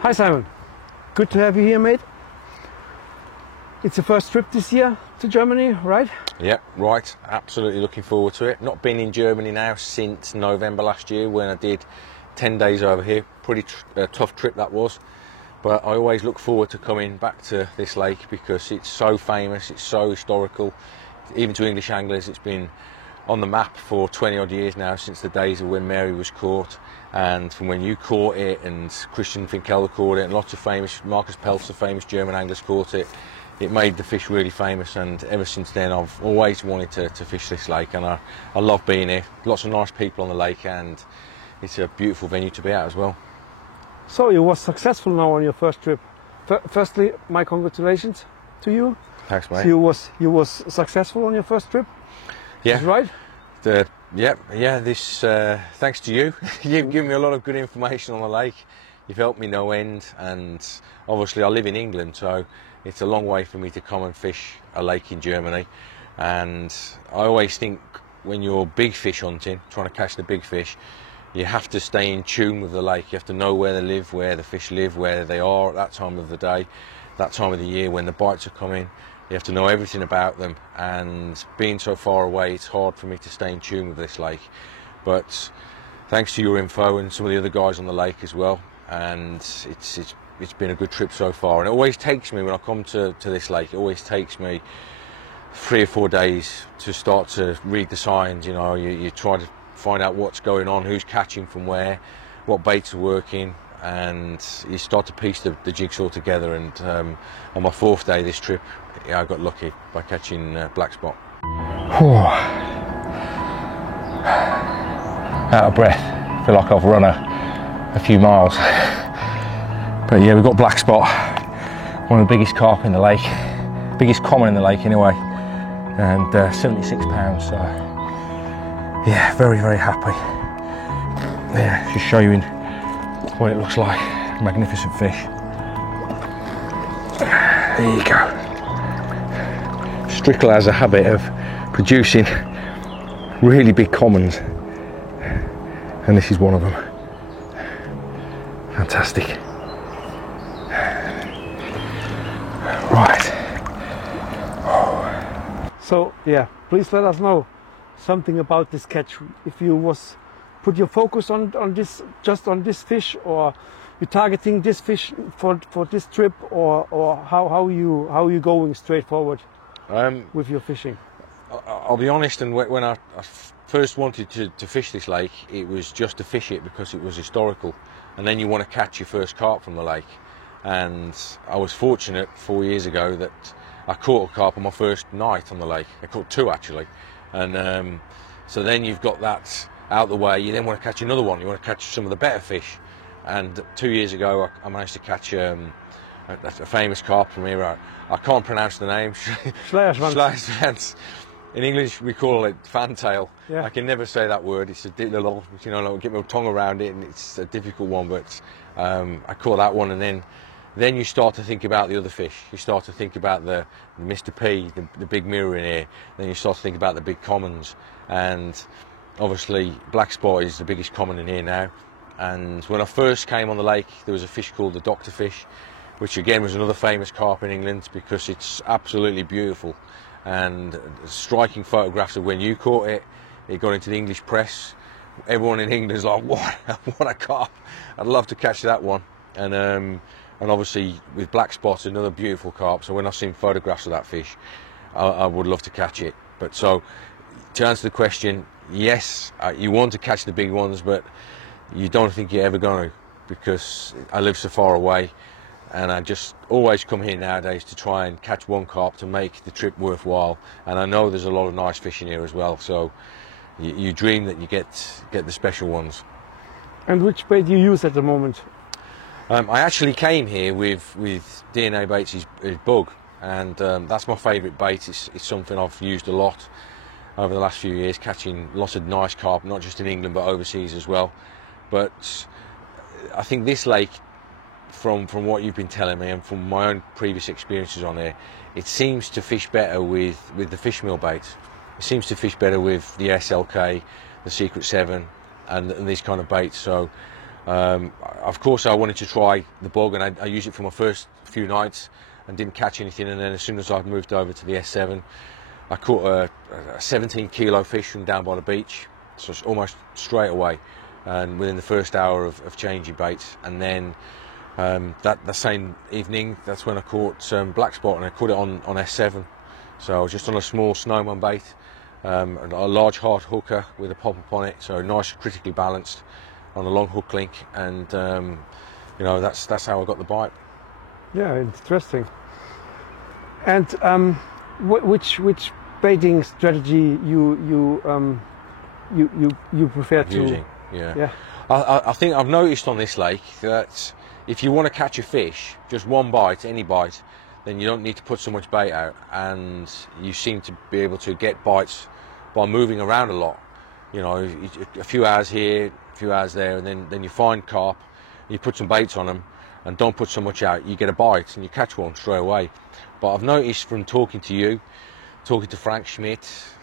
Hi Simon, good to have you here, mate. It's the first trip this year to Germany, right? Yep, right. Absolutely looking forward to it. Not been in Germany now since November last year when I did 10 days over here. Pretty tough trip that was. But I always look forward to coming back to this lake because it's so famous, it's so historical. Even to English anglers, it's been on the map for 20 odd years now, since the days of when Mary was caught, and from when you caught it and Christian Finkelder caught it and lots of famous, Marcus Pelzer, famous German anglers caught it. It made the fish really famous, and ever since then I've always wanted to fish this lake, and I love being here. Lots of nice people on the lake, and it's a beautiful venue to be at as well. So you was successful now on your first trip. Firstly, my congratulations to you. Thanks, mate. So you was successful on your first trip. Yeah. Is right? This thanks to you. You've given me a lot of good information on the lake. You've helped me no end, and obviously I live in England, so it's a long way for me to come and fish a lake in Germany. And I always think when you're big fish hunting, trying to catch the big fish, you have to stay in tune with the lake. You have to know where they live, where the fish live, where they are at that time of the day, that time of the year when the bites are coming. You have to know everything about them, and being so far away, it's hard for me to stay in tune with this lake. But thanks to your info and some of the other guys on the lake as well, and it's been a good trip so far. And it always takes me, when I come to this lake, it always takes me 3 or 4 days to start to read the signs. You know, you try to find out what's going on, who's catching from where, what baits are working, and you start to piece the jigsaw together. And on my 4th day this trip, I got lucky by catching black spot. Out of breath, feel like I've run a few miles. But yeah, we've got black spot, one of the biggest carp in the lake, biggest common in the lake anyway, and 76 pounds, so yeah, very, very happy. Yeah, just show you what it looks like. Magnificent fish. There you go. Strickler has a habit of producing really big commons, and this is one of them. Fantastic. Right. So yeah, please let us know something about this catch. If you was put your focus on this, just on this fish, or you're targeting this fish for this trip, or how you going straight forward with your fishing? I'll be honest, and when I first wanted to fish this lake, it was just to fish it because it was historical, and then you want to catch your first carp from the lake. And I was fortunate 4 years ago that I caught a carp on my first night on the lake. I caught 2 actually, and so then you've got that out the way. You then want to catch another one. You want to catch some of the better fish. And 2 years ago, I managed to catch a famous carp from here. I can't pronounce the name. Schleierschwanz. In English, we call it fantail. Yeah. I can never say that word. It's a little, get my tongue around it, and it's a difficult one. But I caught that one, and then you start to think about the other fish. You start to think about the Mr. P, the big mirror in here. Then you start to think about the big commons, and obviously black spot is the biggest common in here now. And when I first came on the lake, there was a fish called the Doctor fish, which again was another famous carp in England because it's absolutely beautiful. And striking photographs of when you caught it. It got into the English press. Everyone in England is like, what a carp! I'd love to catch that one. And obviously with black spot, another beautiful carp. So when I've seen photographs of that fish, I would love to catch it. But so to answer the question, yes, you want to catch the big ones, but you don't think you're ever going to, because I live so far away, and I just always come here nowadays to try and catch one carp to make the trip worthwhile. And I know there's a lot of nice fish in here as well, so you dream that you get the special ones. And which bait do you use at the moment? I actually came here with DNA Baits' his bug, and that's my favourite bait. It's something I've used a lot over the last few years, catching lots of nice carp, not just in England but overseas as well. But I think this lake, from what you've been telling me and from my own previous experiences on here, it seems to fish better with the fish meal baits. It seems to fish better with the SLK, the Secret 7, and these kind of baits. So Of course, I wanted to try the bug, and I used it for my first few nights and didn't catch anything. And then as soon as I moved over to the S7, I caught a 17 kilo fish from down by the beach, so it's almost straight away, and within the first hour of changing baits. And then the same evening, that's when I caught some black spot, and I caught it on S7. So I was just on a small snowman bait, a large hard hooker with a pop up on it, so nice, critically balanced on a long hook link, and you know, that's how I got the bite. Yeah, interesting. And which baiting strategy you prefer to Using, yeah. I think I've noticed on this lake that if you want to catch a fish, just one bite, any bite, then you don't need to put so much bait out, and you seem to be able to get bites by moving around a lot. You know, a few hours here, a few hours there, and then you find carp, you put some baits on them, and don't put so much out, you get a bite and you catch one straight away. But I've noticed from talking to you, talking to Frank Schmidt,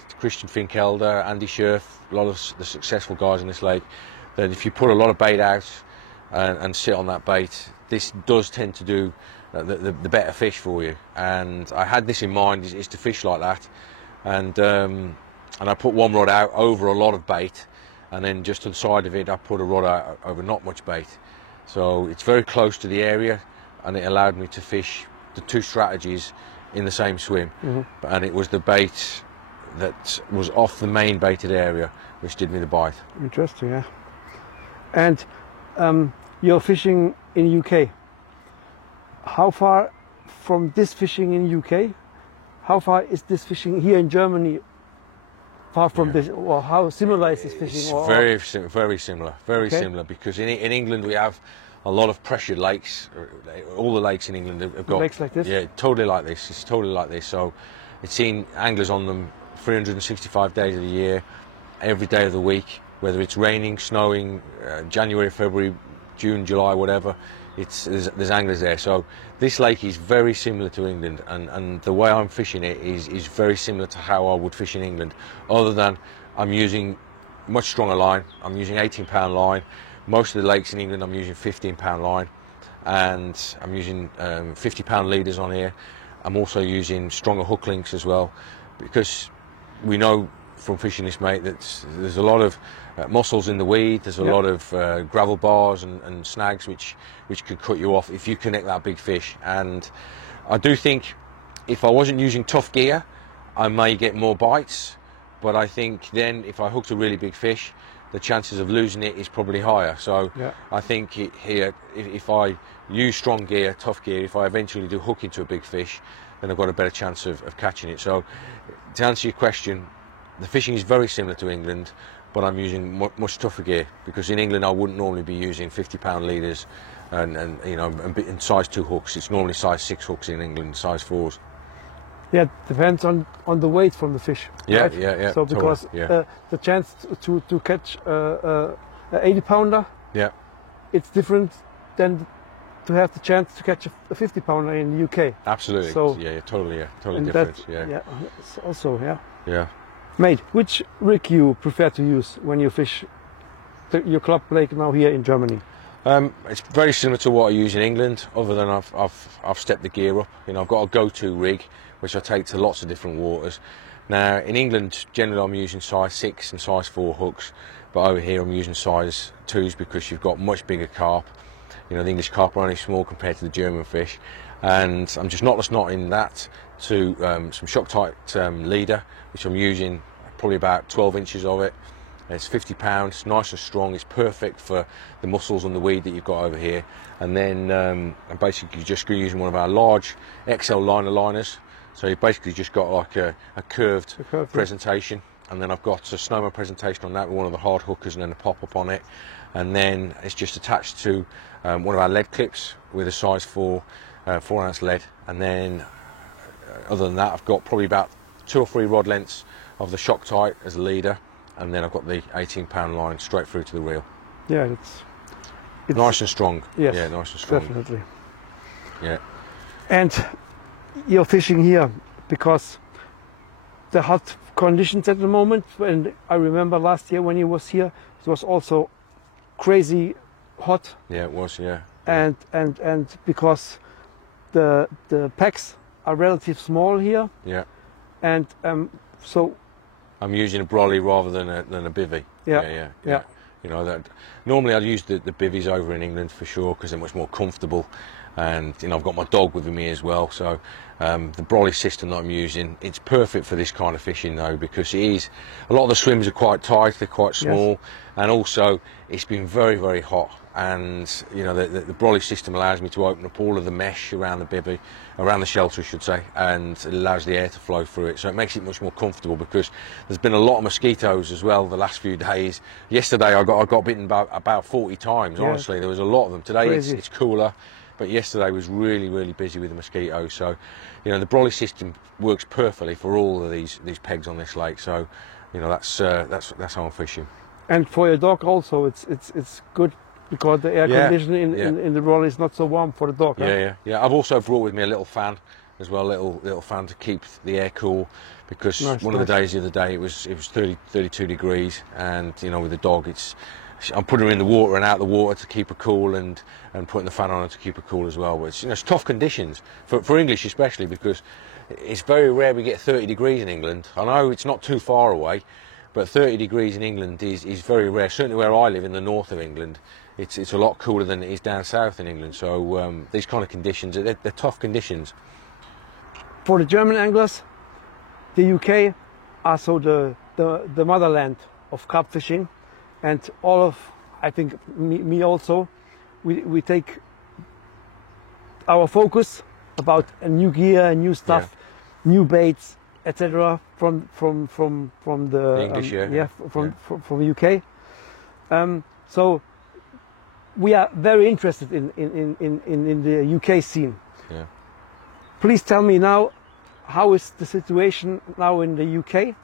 to Christian Finkelder, Andy Scherf, a lot of the successful guys in this lake, that if you put a lot of bait out and sit on that bait, this does tend to do the better fish for you. And I had this in mind, is to fish like that, and I put one rod out over a lot of bait, and then just to the side of it I put a rod out over not much bait. So it's very close to the area, and it allowed me to fish the two strategies in the same swim. And it was the bait that was off the main baited area which did me the bite. Interesting, yeah. And you're fishing in UK. How far from this fishing in UK, how far is this fishing here in Germany? Far from this, or how similar is this fishing? It's very similar, very similar, because in England we have a lot of pressured lakes. All the lakes in England have got lakes like this. Yeah, totally like this. It's totally like this. So it's seen anglers on them 365 days of the year, every day of the week, whether it's raining, snowing, January, February, June, July, whatever. There's anglers there. So this lake is very similar to England, and the way I'm fishing it is very similar to how I would fish in England, other than I'm using much stronger line. I'm using 18-pound line. Most of the lakes in England I'm using 15-pound line, and I'm using 50-pound leaders on here. I'm also using stronger hook links as well, because we know from fishing this, mate, that there's a lot of mussels in the weed, there's a lot of gravel bars and snags which could cut you off if you connect that big fish. And I do think if I wasn't using tough gear, I may get more bites, but I think then if I hooked a really big fish, the chances of losing it is probably higher. So I think here, if I use strong gear, tough gear, if I eventually do hook into a big fish, then I've got a better chance of catching it. So to answer your question, the fishing is very similar to England, but I'm using much tougher gear, because in England I wouldn't normally be using 50-pound leaders and you know, and size 2 hooks. It's normally size 6 hooks in England, size 4s. Yeah, depends on the weight from the fish. Yeah, right? yeah. So because the chance to catch a 80-pounder, it's different than to have the chance to catch a 50-pounder in the UK. Absolutely. So totally different. It's also Yeah. Mate, which rig you prefer to use when you fish your club lake now here in Germany? It's very similar to what I use in England, other than I've stepped the gear up. You know, I've got a go-to rig which I take to lots of different waters. Now in England, generally I'm using size 6 and size 4 hooks, but over here I'm using size 2s because you've got much bigger carp. You know, the English carp are only small compared to the German fish, and I'm just knotless knotting that to some Shoctite leader, which I'm using probably about 12 inches of it. It's 50 pounds, nice and strong. It's perfect for the mussels and the weed that you've got over here. And then I'm basically just using one of our large XL liner liners. So you basically just got like a curved presentation, and then I've got a snowman presentation on that with one of the hard hookers and then a pop-up on it. And then it's just attached to one of our lead clips with a size 4 4-ounce lead. And then other than that, I've got probably about 2 or 3 rod lengths of the Shoctite as a leader, and then I've got the 18-pound line straight through to the reel. Yeah, it's nice and strong. Yes, yeah, nice and strong. Definitely. Yeah. And you're fishing here because the hot conditions at the moment, and I remember last year when you was here, it was also crazy hot, Yeah, it was. Yeah. and because the packs are relatively small here, Yeah. and so I'm using a brolly rather than a bivvy. Yeah. Yeah. You know that normally I'd use the bivvies over in England for sure because they're much more comfortable, and you know I've got my dog with me as well. So the brolly system that I'm using, it's perfect for this kind of fishing though, because it is a lot of the swims are quite tight, they're quite small, and also it's been very, very hot. And you know the brolly system allows me to open up all of the mesh around the bivvy, around the shelter I should say, and it allows the air to flow through it, so it makes it much more comfortable. Because there's been a lot of mosquitoes as well the last few days. Yesterday I got bitten about 40 times. Yeah. Honestly, there was a lot of them. Today Crazy. it's cooler, but yesterday was really, really busy with the mosquitoes. So you know the brolly system works perfectly for all of these pegs on this lake. So you know that's how I'm fishing. and for your dog also, it's good because the air Yeah. conditioning in the brolly is not so warm for the dog. huh? Yeah. I've also brought with me a little fan as well, little fan to keep the air cool, because Nice, one of the nice. days the other day it was 32 degrees, and you know with the dog I'm putting her in the water and out the water to keep her cool, and putting the fan on her to keep her cool as well. But it's tough conditions for English especially, because it's very rare we get 30 degrees in England. I know it's not too far away, but 30 degrees in England is very rare. Certainly where I live in the north of England, it's a lot cooler than it is down south in England. So these kind of conditions, they're tough conditions. For the German anglers, the UK are so the motherland of carp fishing, and all of, I think me also, we take our focus about a new gear, new stuff, new baits, etc. from the English, from the UK. So we are very interested in the UK scene. Yeah. Please tell me now, how is the situation now in the UK?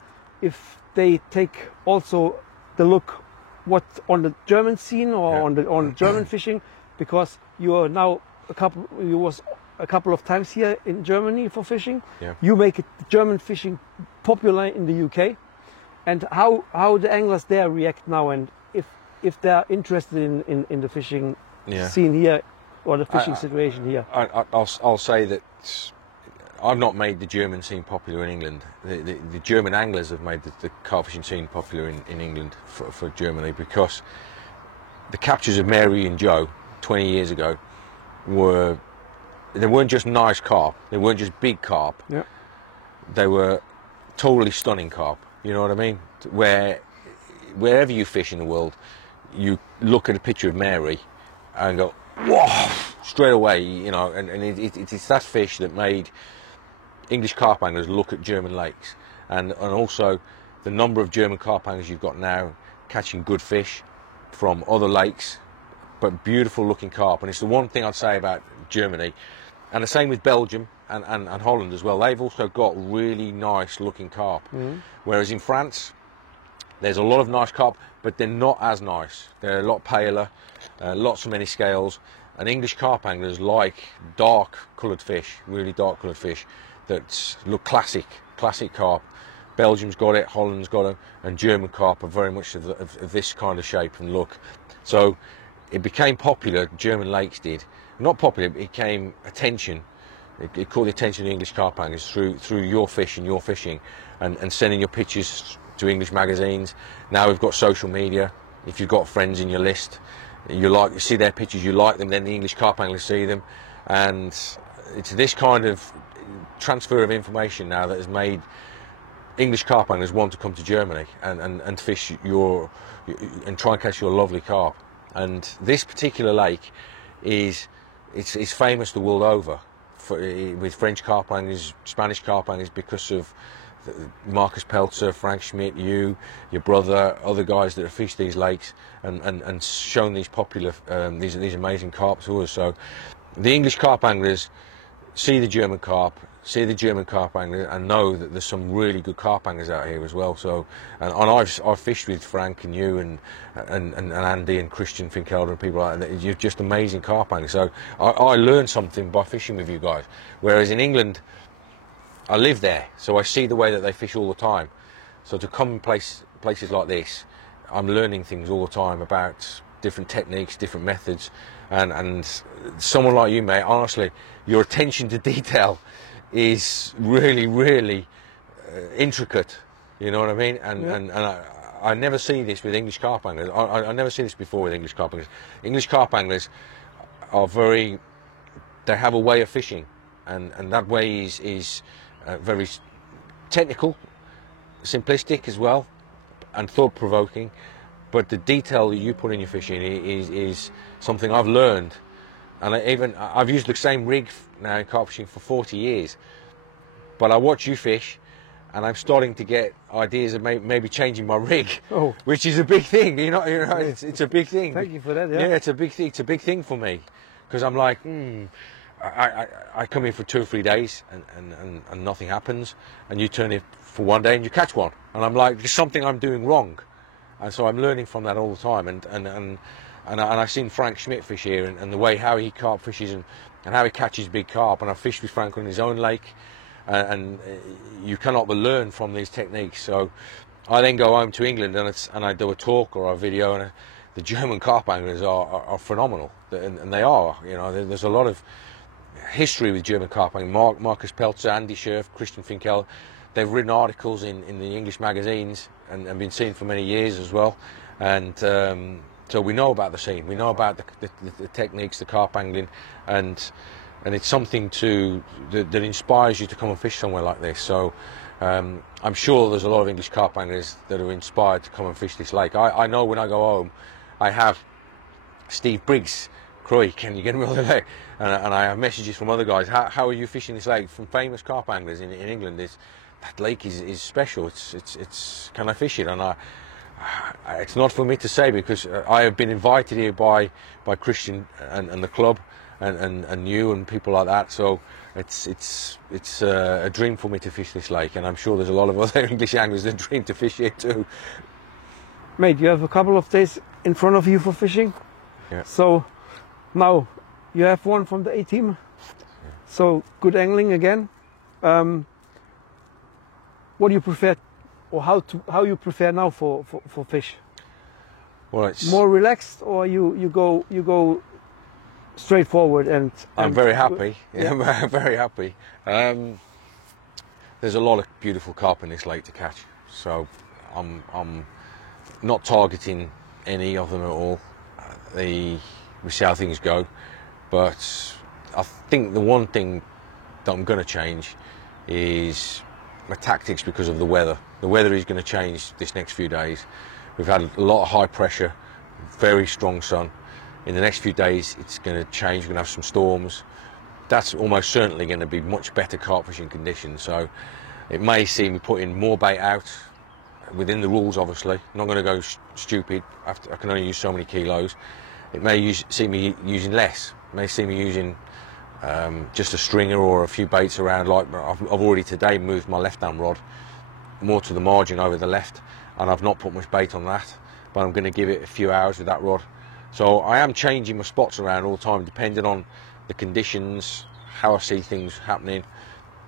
If they take also the look what on the German scene or on the German fishing, because you are now you was a couple of times here in Germany for fishing. Yeah. You make it German fishing popular in the UK, and how the anglers there react now, and if they are interested in the fishing scene here or the fishing situation here. I'll say that I've not made the German scene popular in England. The German anglers have made the carp fishing scene popular in England for Germany, because the captures of Mary and Joe 20 years ago they weren't just nice carp, they weren't just big carp, they were totally stunning carp. You know what I mean? Wherever you fish in the world, you look at a picture of Mary and go, whoa, straight away, you know, and it's that fish that made English carp anglers look at German lakes, and also the number of German carp anglers you've got now catching good fish from other lakes, but beautiful looking carp. And it's the one thing I'd say about Germany, and the same with Belgium and Holland as well. They've also got really nice looking carp, whereas in France there's a lot of nice carp, but they're not as nice. They're a lot paler, lots of many scales, and English carp anglers like dark coloured fish, really dark coloured fish that look classic carp. Belgium's got it, Holland's got it, and German carp are very much of this kind of shape and look. So it became popular, German lakes did. Not popular, it became attention. It caught the attention of English carp anglers through your fish and your fishing, and sending your pictures to English magazines. Now we've got social media. If you've got friends in your list, you see their pictures, you like them, then the English carp anglers see them, and it's this kind of transfer of information now that has made English carp anglers want to come to Germany and fish and try and catch your lovely carp. And this particular lake is famous the world over with French carp anglers, Spanish carp anglers, because of Marcus Peltzer, Frank Schmidt, your brother, other guys that have fished these lakes and shown these popular these amazing carp to us. So the English carp anglers see the German carp, see the German carp angler, and know that there's some really good carp anglers out here as well. So, and I've fished with Frank and you and Andy and Christian Finkelder and people like that. You're just amazing carp anglers. So I learned something by fishing with you guys. Whereas in England, I live there, so I see the way that they fish all the time. So to come in places like this, I'm learning things all the time about different techniques, different methods, and someone like you, mate, honestly, your attention to detail is really, really intricate. You know what I mean? And I never see this with English carp anglers. I never see this before with English carp anglers. English carp anglers are they have a way of fishing, and that way is very technical, simplistic as well, and thought-provoking. But the detail that you put in your fishing is something I've learned, and I've used the same rig now in carp fishing for 40 years. But I watch you fish, and I'm starting to get ideas of maybe changing my rig, which is a big thing. You know, it's a big thing. Thank you for that. Yeah, yeah, it's a big thing. It's a big thing for me, because I'm like, I come in for 2 or 3 days and nothing happens, and you turn it for 1 day and you catch one, and I'm like, there's something I'm doing wrong, and so I'm learning from that all the time. And I've seen Frank Schmidt fish here, and the way how he carp fishes and how he catches big carp, and I've fished with Frank on his own lake. And you cannot but learn from these techniques. So I then go home to England and I do a talk or a video, and the German carp anglers are phenomenal, and they are. You know, there's a lot of history with German carp angling. Marcus Pelzer, Andy Scherf, Christian Finkel, they've written articles in the English magazines and been seen for many years as well. And so we know about the scene, we know about the techniques, the carp angling, and it's something that inspires you to come and fish somewhere like this. So I'm sure there's a lot of English carp anglers that are inspired to come and fish this lake. I know when I go home, I have Steve Briggs, Croy, can you get me on the lake? And I have messages from other guys. How are you fishing this lake? From famous carp anglers in England. That lake is special. It's can I fish it? And it's not for me to say, because I have been invited here by Christian and the club. And you and people like that, so it's a dream for me to fish this lake, and I'm sure there's a lot of other English anglers that dream to fish here too. Mate, you have a couple of days in front of you for fishing. Yeah. So now you have one from the A team. Yeah. So good angling again. What do you prefer, or how you prefer now for fish? Well, it's more relaxed, or you go straightforward and I'm very happy. Yeah, I'm very happy. There's a lot of beautiful carp in this lake to catch, so I'm not targeting any of them at all. We see how things go, but I think the one thing that I'm going to change is my tactics because of the weather. The weather is going to change this next few days. We've had a lot of high pressure, very strong sun. In the next few days, it's going to change. We're going to have some storms. That's almost certainly going to be much better carp fishing conditions. So it may see me putting more bait out within the rules, obviously. I'm not going to go stupid. I can only use so many kilos. It may see me using less. It may see me using just a stringer or a few baits around. Like I've already today moved my left hand rod more to the margin over the left, and I've not put much bait on that. But I'm going to give it a few hours with that rod. So I am changing my spots around all the time, depending on the conditions, how I see things happening,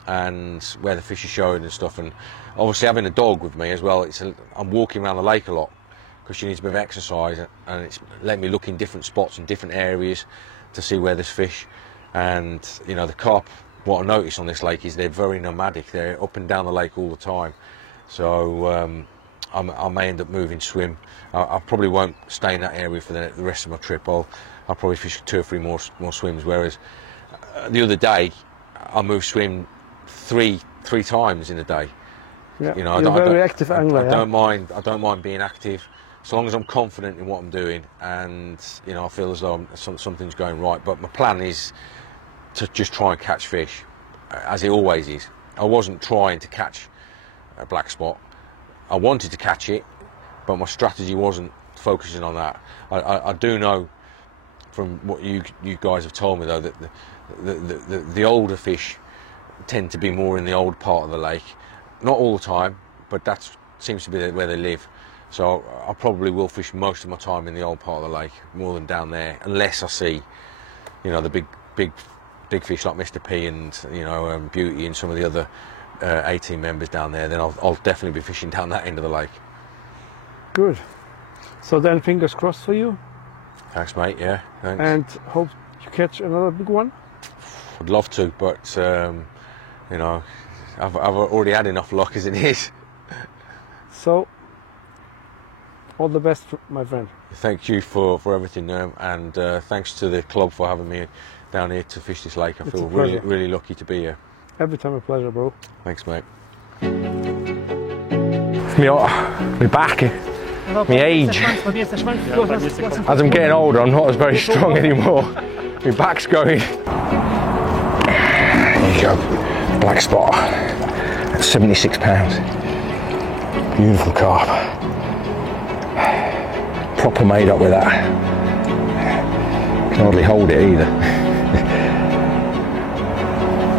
and where the fish are showing and stuff. And obviously having a dog with me as well, I'm walking around the lake a lot because she needs a bit of exercise, and it's letting me look in different spots and different areas to see where there's fish. And you know, the carp, what I notice on this lake is they're very nomadic. They're up and down the lake all the time. So I may end up moving swim. I probably won't stay in that area for the rest of my trip. I'll probably fish 2 or 3 more swims. Whereas the other day, I moved swim three times in a day. Yeah, you know, you're a very active angler. I don't mind. I don't mind being active, as long as I'm confident in what I'm doing, and you know, I feel as though something's going right. But my plan is to just try and catch fish, as it always is. I wasn't trying to catch a black spot. I wanted to catch it, but my strategy wasn't focusing on that. I do know from what you guys have told me though that the older fish tend to be more in the old part of the lake. Not all the time, but that seems to be where they live. So I probably will fish most of my time in the old part of the lake more than down there, unless I see, you know, the big fish like Mr. P and you know Beauty and some of the other A team members down there. Then I'll definitely be fishing down that end of the lake. Good. So then fingers crossed for you. Thanks, mate. Yeah, thanks. and hope you catch another big one. I'd love to, but you know, I've already had enough luck as it is. So, all the best, my friend. Thank you for everything, and thanks to the club for having me down here to fish this lake. I It's feel a pleasure. really lucky to be here. Every time a pleasure, bro. Thanks, mate. My back, my age. As I'm getting older, I'm not as very strong anymore. My back's going. There you go, black spot at 76 pounds. Beautiful carp. Proper made up with that. Can hardly hold it either.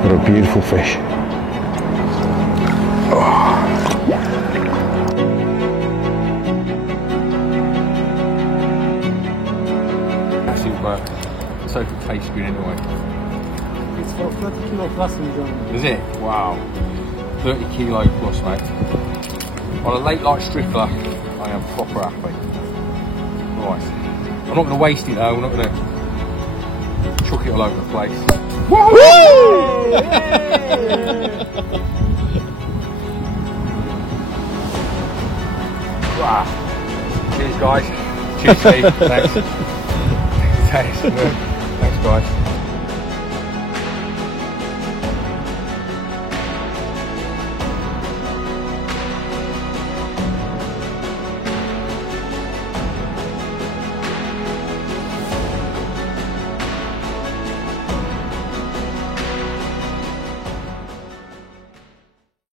What a beautiful fish. But let's hope it tastes good anyway. It's for 30 kilo plus in Germany. Is it? Wow. 30 kilo plus, mate. On a lake like Strickler, I am proper happy. Right. I'm not going to waste it though, I'm not going to chuck it all over the place. Woo! Wow. Cheers guys. Cheers Steve. Thanks. Thanks. Thanks guys.